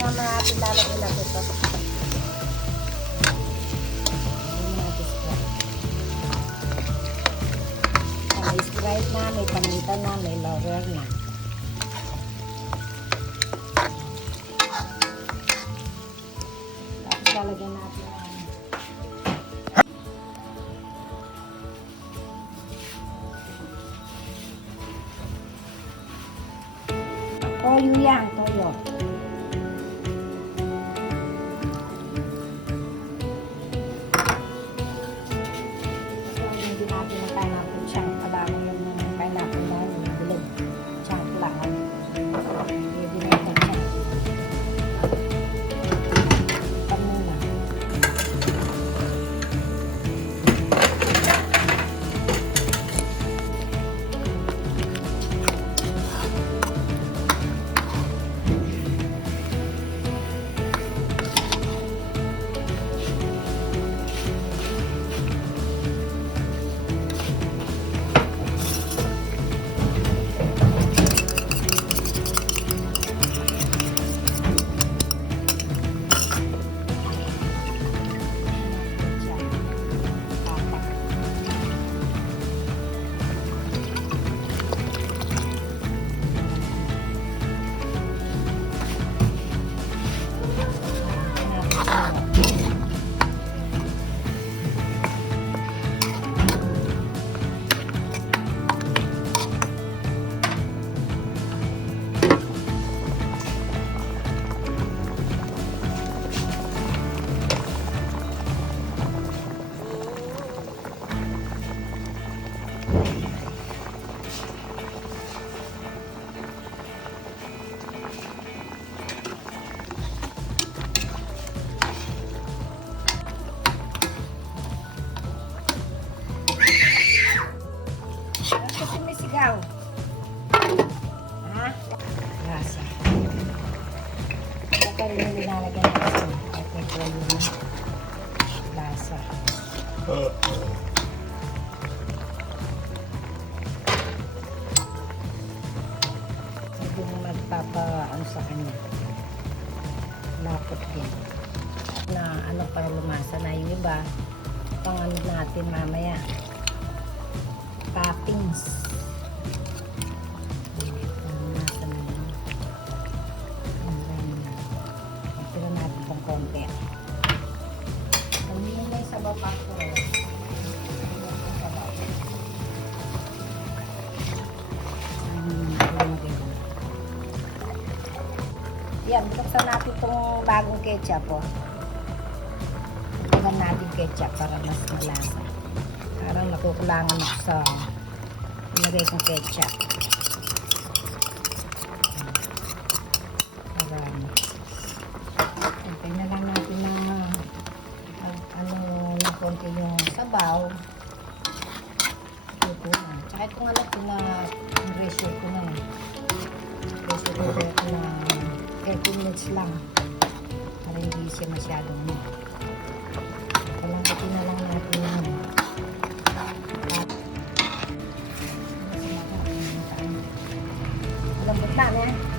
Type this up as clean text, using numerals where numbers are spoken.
nga natin lalagay lang ito. May Sprite na, may paminta na, may laurel na. Tapos lalagyan natin toyo yan, toyo. Hindi natin ang pineapple chunk. Kailangan yung pineapple na yung bilog. Chunk lang. Hindi na yung chunk. Pamuna. Sumisigaw. Ha? Lasa. Ito rin yung linalagyan natin. Ito po yung lasa. Ito yung magpapaano sa kanya. Lapot din. Na ano para lumasa na yung iba. Pang-ano natin mamaya. Toppings. Tira natin itong konti. Hindi may sabaw pa ako. Yan, buksan natin itong bagong ketchup. Buksan natin ketchup para mas malasa. Parang nakukulangan ako sa nilagay kong ketchup. Hintay na lang natin na ng konti yung sabaw. Ito na. Tsaka itong alam ko na ratio ko na ratio ko na 30 minutes lang para hindi siya masyadong palambutin na lang natin yun. Lambot na, eh.